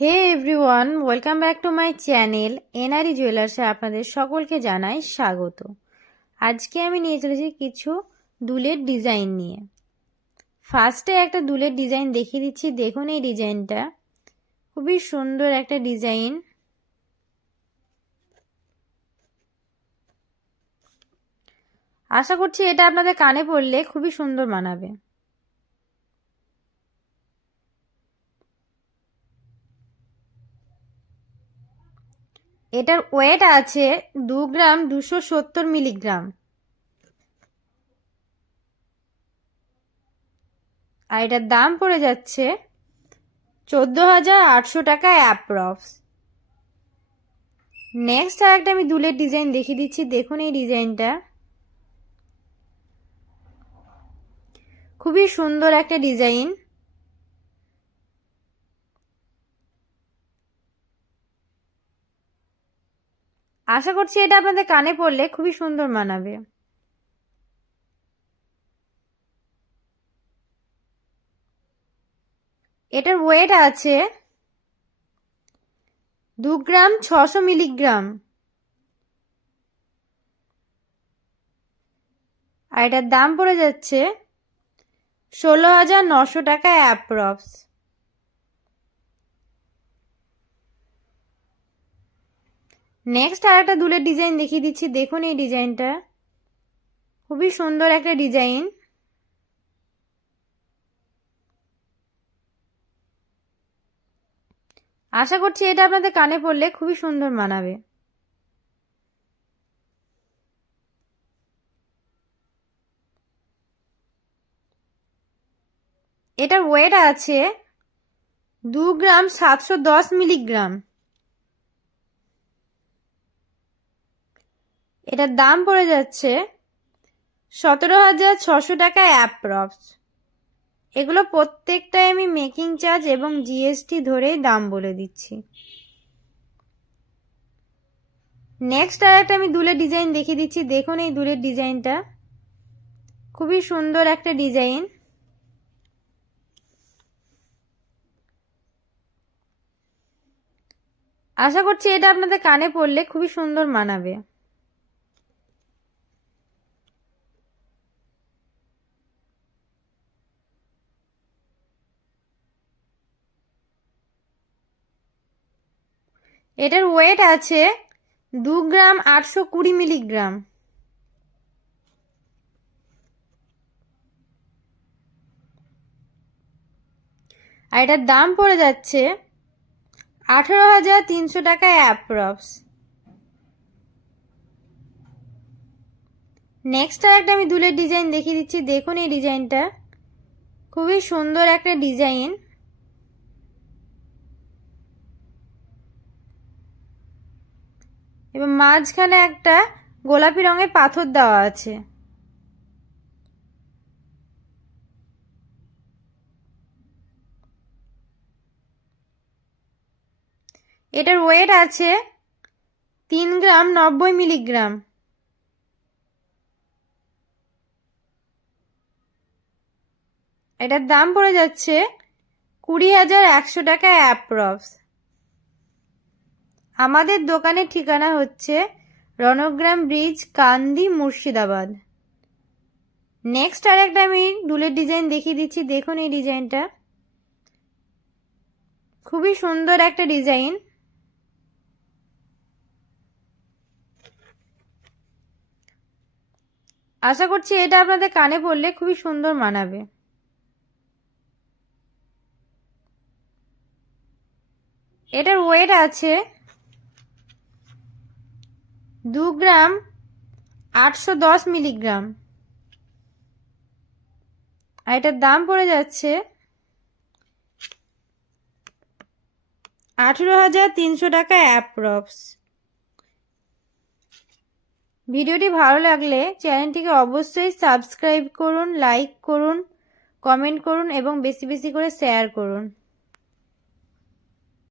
Hey everyone, welcome back to my channel NRE জুয়েলার্সে আপনাদের সকলকে জানাই স্বাগত। আজকে আমি নিয়ে চলেছি কিছু দুলের ডিজাইন নিয়ে। ফার্স্টে একটা দুলের ডিজাইন দেখিয়ে দিচ্ছি। দেখুন এই ডিজাইনটা খুবই সুন্দর একটা ডিজাইন। আশা করছি এটা আপনাদের কানে পড়লে খুবই সুন্দর মানাবে। এটার ওয়েট আছে 2 গ্রাম 270 মিলিগ্রাম। আর এটার দাম পড়ে যাচ্ছে 14,800 টাকা অ্যাপ্রক্স। নেক্সট আর একটা আমি দুলের ডিজাইন দেখিয়ে দিচ্ছি। দেখুন এই ডিজাইনটা খুবই সুন্দর একটা ডিজাইন। আশা করছি এটা আপনাদের কানে পড়লে খুবই সুন্দর মানাবে। এটার ওয়েট আছে 2 গ্রাম 600 মিলিগ্রাম। আর এটার দাম পড়ে যাচ্ছে 16,900 টাকা অ্যাপ্রক্স। নেক্সট আর একটা দুলের ডিজাইন দেখিয়ে দিচ্ছি। দেখুন এই ডিজাইনটা খুবই সুন্দর একটা ডিজাইন। আশা করছি এটা আপনাদের কানে পড়লে খুবই সুন্দর মানাবে। এটার ওয়েট আছে 2 গ্রাম 710 মিলিগ্রাম। এটার দাম পড়ে যাচ্ছে 17,600 টাকা অ্যাপ্রক্স। এগুলো প্রত্যেকটাই আমি মেকিং চার্জ এবং জিএসটি ধরেই দাম বলে দিচ্ছি। নেক্সট আর একটা আমি দুলের ডিজাইন দেখিয়ে দিচ্ছি। দেখুন এই দুলের ডিজাইনটা খুবই সুন্দর একটা ডিজাইন। আশা করছি এটা আপনাদের কানে পড়লে খুবই সুন্দর মানাবে। এটার ওয়েট আছে 2 গ্রাম 820 মিলিগ্রাম। আর এটার দাম পড়ে যাচ্ছে 18,300 টাকা অ্যাপ্রক্স। নেক্সট আর একটা আমি দুলের ডিজাইন দেখিয়ে দিচ্ছি। দেখুন এই ডিজাইনটা খুবই সুন্দর একটা ডিজাইন। এবং মাঝখানে একটা গোলাপি রঙের পাথর দেওয়া আছে। এটার ওয়েট আছে 3 গ্রাম 90 মিলিগ্রাম। এটার দাম পড়ে যাচ্ছে 20,100 টাকা অ্যাপ্রক্স। আমাদের দোকানের ঠিকানা হচ্ছে রণগ্রাম ব্রিজ, কান্দি, মুর্শিদাবাদ। নেক্সট আর একটা আমি দুলের ডিজাইন দেখিয়ে দিচ্ছি। দেখুন এই ডিজাইনটা খুবই সুন্দর একটা ডিজাইন। আশা করছি এটা আপনাদের কানে পড়লে খুবই সুন্দর মানাবে। এটার ওয়েট আছে 2 গ্রাম 810 মিলিগ্রাম। আর এটার দাম পড়ে যাচ্ছে 18,300 টাকা অ্যাপ্রক্স। ভিডিওটি ভালো লাগলে চ্যানেলটিকে অবশ্যই সাবস্ক্রাইব করুন, লাইক করুন, কমেন্ট করুন এবং বেশি বেশি করে শেয়ার করুন।